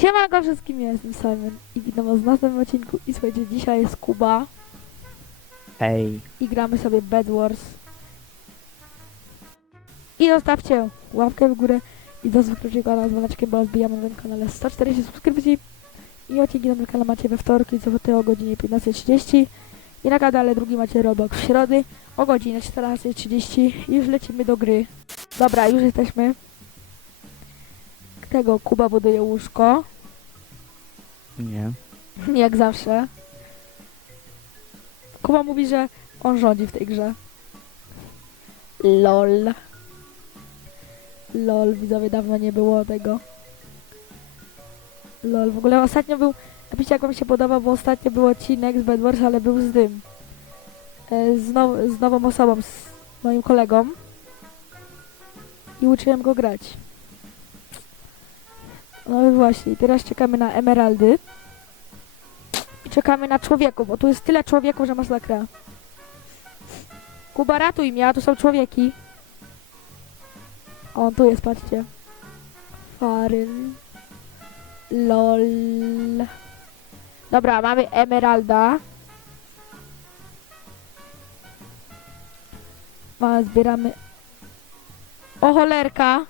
Siemanko wszystkim, ja jestem Simon i witam was w następnym odcinku i słuchajcie, dzisiaj jest Kuba Hej. i gramy sobie Bed Wars. I zostawcie łapkę w górę i do zwykłego kanału z dzwoneczkiem, bo zbijamy na tym kanale 140 subskrypcji i odcinki na tym kanale macie we wtorki i soboty o godzinie 15.30 i na kanale drugi macie Roblox w środy o godzinie 14.30 i już lecimy do gry. Dobra, już jesteśmy. Tego Kuba buduje łóżko. Nie. Jak zawsze. Kuba mówi, że on rządzi w tej grze. LOL. LOL, widzowie, dawno nie było tego. LOL, w ogóle ostatnio był, napiszcie jak wam się podoba, bo ostatnio był odcinek z Bad Wars, ale był z tym. E, Z, now, z nową osobą, z moim kolegą. I uczyłem go grać. No właśnie, teraz czekamy na emeraldy. I czekamy na człowieków, bo tu jest tyle człowieków, że masakra. Kuba, ratuj mnie, a tu są człowieki. O, tu jest, patrzcie. Faryl. LOL. Dobra, mamy emeralda. Ma, zbieramy... O, cholerka.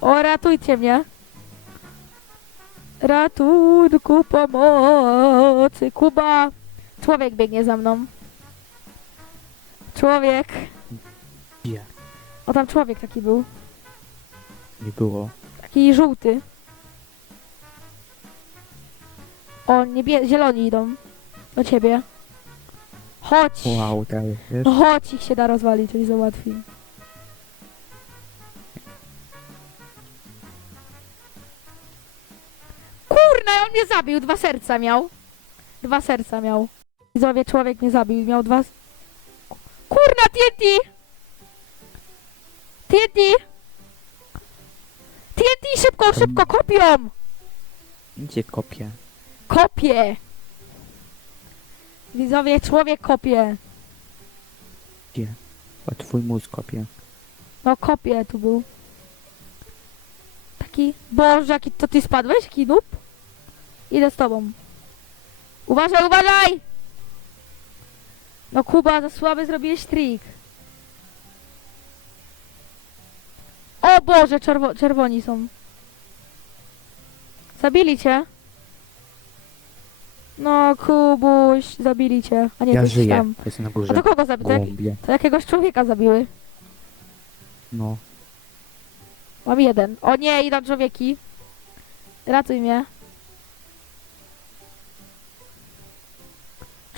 O, ratujcie mnie. Ratunku, pomocy. Kuba. Człowiek biegnie za mną. Człowiek. Gdzie? O, tam człowiek taki był. Nie było. Taki żółty. O, niebie... zieloni idą. Do ciebie. Chodź. Wow, tak wiesz? No chodź, ich się da rozwalić, czyli załatwi. On mnie zabił, dwa serca miał. Dwa serca miał. Widzowie, człowiek mnie zabił, miał dwa... Kurna, TNT! TNT! TNT, szybko, szybko, kopią! Gdzie kopię? Kopie! Widzowie, człowiek kopie. Gdzie? O twój mózg kopię. No kopie tu był. Taki, Boże, jaki to ty spadłeś, jaki noob? Idę z tobą. Uważaj, uważaj! No Kuba, za słaby zrobiłeś trik. O Boże, czerwo czerwoni są. Zabili cię. No Kubuś, zabili cię. A nie, ja ty żyję. tam. Jestem na A górze. to kogo zabił? To, jak, Głąbie. to jakiegoś człowieka zabiły. No. Mam jeden. O nie, idą człowieki. Ratuj mnie.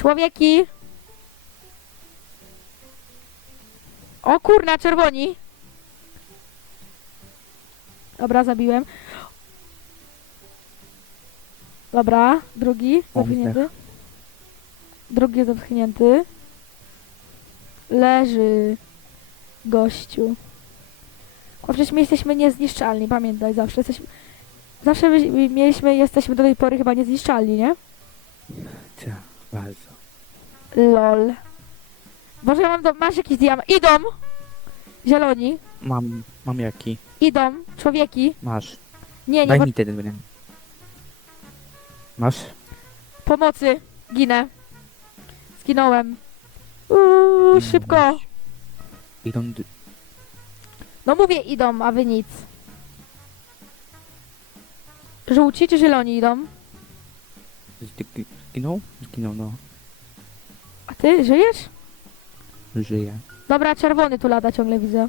Człowieki. O kurna, czerwoni. Dobra, zabiłem. Dobra, drugi zapchnięty. Drugi zapchnięty. Leży gościu. Bo przecież my jesteśmy niezniszczalni, pamiętaj, zawsze jesteśmy... Zawsze my, my mieliśmy, jesteśmy do tej pory chyba niezniszczalni, nie? Tak, bardzo. LOL. Boże, mam do... masz jakiś diament. Idą! Zieloni. Mam, mam jaki? Idą. Człowieki. Masz. Nie, nie, Daj bo... mi ten. Masz? pomocy. Ginę. Zginąłem. Uuu, szybko. Idą... d- No mówię idą, a wy nic. Żółci czy zieloni idą? zg- Zginął? Zginął, no. Ty żyjesz? Żyje. Dobra, czerwony tu lada ciągle widzę.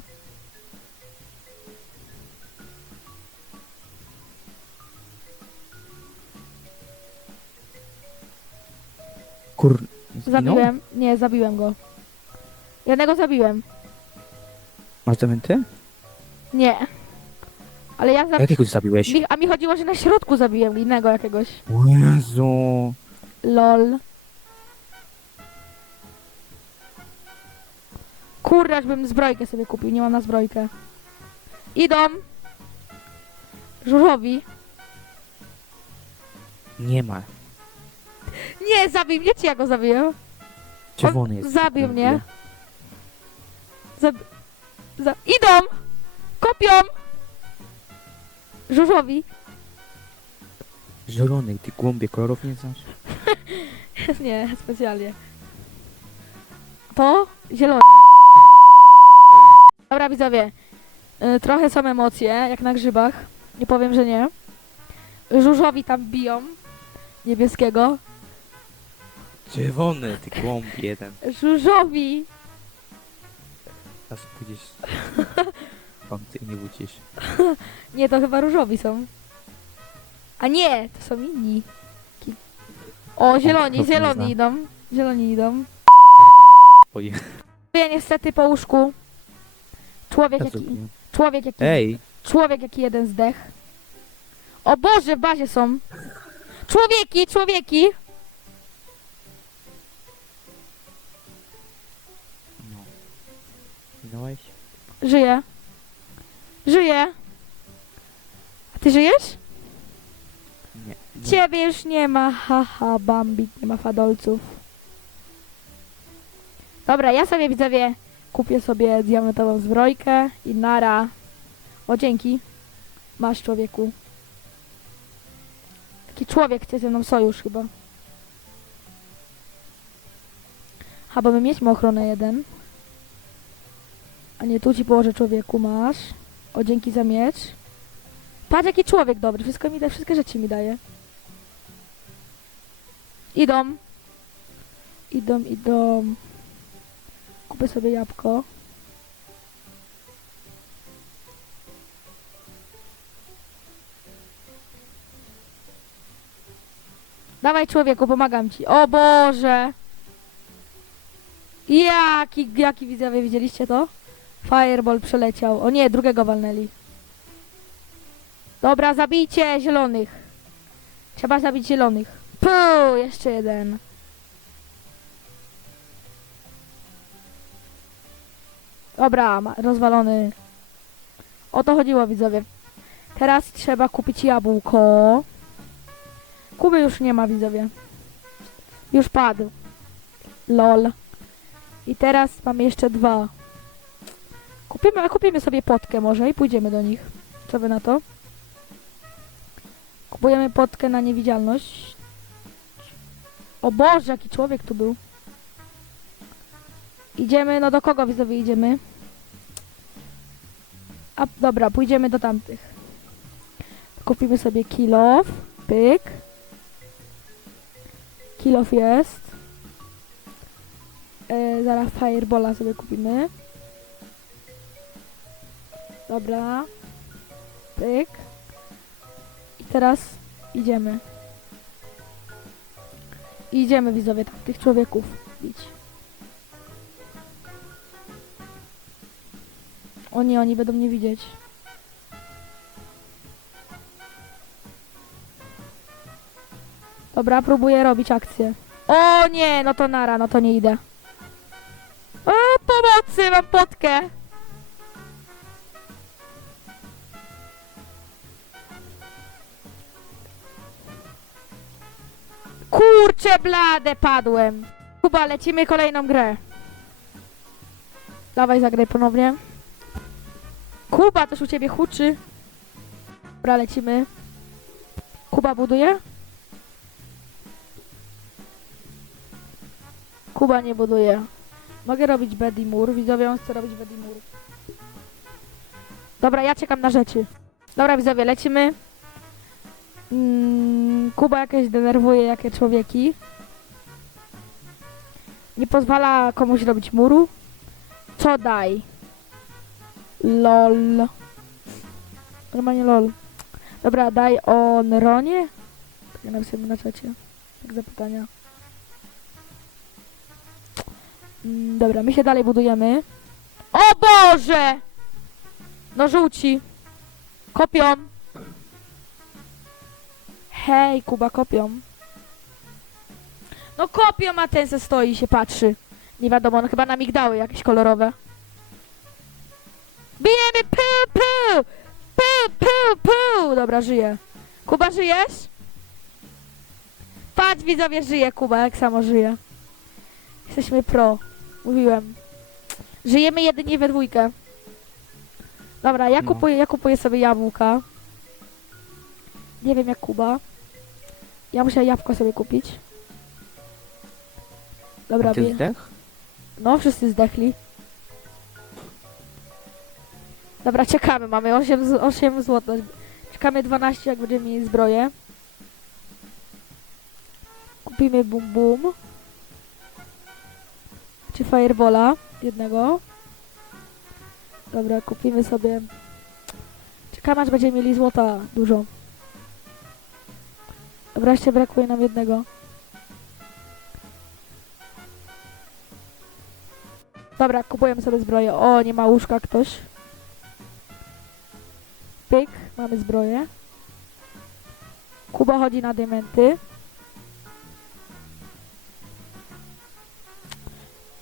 Kur... Zginął? Zabiłem. Nie, zabiłem go. Jednego zabiłem. Masz dementy? Nie. Ale ja zabiłem. Jakiego zabiłeś? A mi chodziło, że na środku zabiłem innego jakiegoś. O Jezu. LOL. Kurde, bym zbrojkę sobie kupił, nie mam na zbrojkę. Idą. Żużowi. Nie ma. Nie, zabił mnie, czy ja go zabiłem? Czerwony jest. zabił mnie. Zab... Za... Idą! Kopią! Żużowi. Zielony, ty głąbie kolorów nie znasz? nie, specjalnie. To zielony. Dobra, widzowie. Y, trochę są emocje, jak na grzybach. Nie powiem, że nie. Żużowi tam biją. Niebieskiego. Czerwony, ty głąb jeden. Żużowi. Teraz pójdziesz... Pan ty nie wrócisz. Nie, to chyba różowi są. A nie, to są inni. Ki- O, zieloni, zieloni idą. Zieloni idą. Oj, Ja niestety po łóżku. Człowiek ja jaki, człowiek jaki, Ej, człowiek jaki jeden zdech. O Boże, w bazie są. Człowieki, człowieki. no. Minąłeś? Żyje. Żyje. A ty żyjesz? Nie. nie. Ciebie już nie ma, haha, Bambit, nie ma fadolców. Dobra, ja sobie widzowie kupię sobie diamentową zbrojkę i nara. O, dzięki. Masz człowieku. Taki człowiek chce ze mną sojusz chyba. Ha, bo my mieliśmy ochronę jeden. A nie, tu ci położę człowieku, masz. O, dzięki za miecz. Patrz jaki człowiek dobry, wszystko mi da, wszystkie rzeczy mi daje. Idą. Idą, idą. Kupię sobie jabłko. Dawaj człowieku, pomagam ci. O Boże! Jaki, jaki widzowie, widzieliście to? Fireball przeleciał. O nie, drugiego walnęli. Dobra, zabijcie zielonych. Trzeba zabić zielonych. Puu, jeszcze jeden. Dobra, rozwalony. O to chodziło, widzowie. Teraz trzeba kupić jabłko. Kuby już nie ma, widzowie. Już padł. Lol. I teraz mamy jeszcze dwa. Kupimy, kupimy sobie potkę może i pójdziemy do nich. Co wy na to? Kupujemy potkę na niewidzialność. O Boże, jaki człowiek tu był. Idziemy, no do kogo widzowie idziemy? A, dobra, pójdziemy do tamtych. Kupimy sobie kilof, pyk. Kilof jest. E, zaraz firebola sobie kupimy. Dobra. Pyk. I teraz idziemy. Idziemy widzowie tam, tych człowieków bić. O nie, oni będą mnie widzieć. Dobra, próbuję robić akcję. O nie, no to nara, no to nie idę. O, pomocy, mam potkę. Kurcze blade, padłem. Kuba, lecimy kolejną grę. Dawaj, zagraj ponownie. Kuba, też u ciebie huczy. Dobra, lecimy. Kuba buduje? Kuba nie buduje. Mogę robić Moore. Widzowie, on chce robić Moore. Dobra, ja czekam na rzeczy. Dobra, widzowie, lecimy. Mm, Kuba jakieś denerwuje jakie człowieki. Nie pozwala komuś robić muru. Co daj? LOL. Normalnie LOL. Dobra, daj o Neronie. Tak napisałem na czacie. Tak zapytania. Mm, dobra, my się dalej budujemy. O Boże! No żółci. Kopią. Hej, Kuba, kopią. No kopią, a ten se stoi i się patrzy. Nie wiadomo, no chyba na migdały jakieś kolorowe. Dobra, żyje. Kuba, żyjesz? Patrz, widzowie, żyje Kuba, jak samo żyje. Jesteśmy pro. Mówiłem. Żyjemy jedynie we dwójkę. Dobra, ja No. kupuję, ja kupuję sobie jabłka. Nie wiem jak Kuba. Ja muszę jabłko sobie kupić. Dobra, A ty zdech? no wszyscy zdechli. Dobra, czekamy, mamy 8, z- 8 zł. Czekamy 12 jak będziemy mieli zbroję. Kupimy bum bum. Czy firebola jednego. Dobra, kupimy sobie. Czekamy aż będziemy mieli złota dużo. Dobra, jeszcze brakuje nam jednego. Dobra, kupujemy sobie zbroję. O, nie ma łóżka ktoś. Pyk, mamy zbroję. Kuba chodzi na diamenty.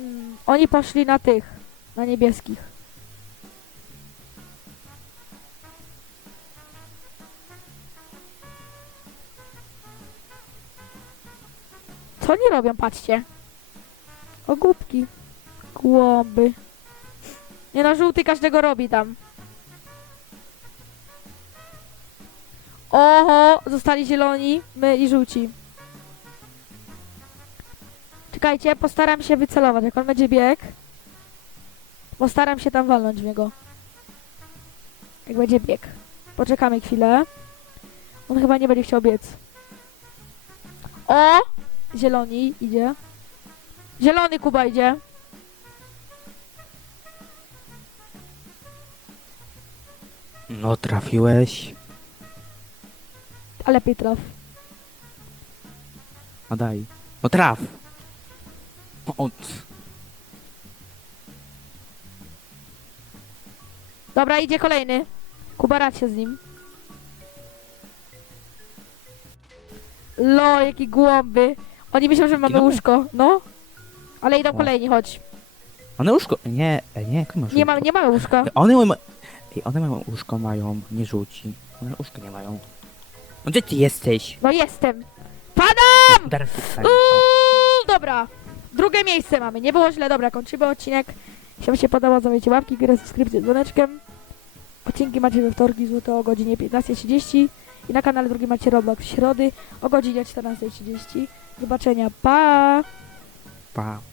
Mm, oni poszli na tych, na niebieskich. Co oni robią, patrzcie. O głupki. Głąby. Nie no, żółty każdego robi tam. Oho, zostali zieloni, my i żółci. Czekajcie, postaram się wycelować. Jak on będzie bieg, postaram się tam walnąć w niego. Jak będzie bieg. Poczekamy chwilę. On chyba nie będzie chciał biec. O! Zieloni idzie. Zielony Kuba idzie. No trafiłeś. A lepiej traf. No daj. No traf. O, Dobra, idzie kolejny. Kuba radź się z nim. Lo, jakie głąby. Oni myślą, że mamy łóżko. No. Ale idą O. kolejni, chodź. one łóżko. Nie, e, nie, jak masz Nie, ma, nie mamy łóżka. One ma... Ej, one mają łóżko mają, nie żółci. One łóżko nie mają. No gdzie ty jesteś? No jestem. Pada! Teraz ty wstań. O. Uuu, dobra. Drugie miejsce mamy. Nie było źle. Dobra, kończymy odcinek. Jeśli wam się podobał, zostawiajcie łapki, górę, subskrypcję z dzwoneczkiem. Odcinki macie we wtorki, złote o godzinie 15.30 i na kanale drugim macie Roblox w środy o godzinie 14.30. Do zobaczenia. Pa! Pa.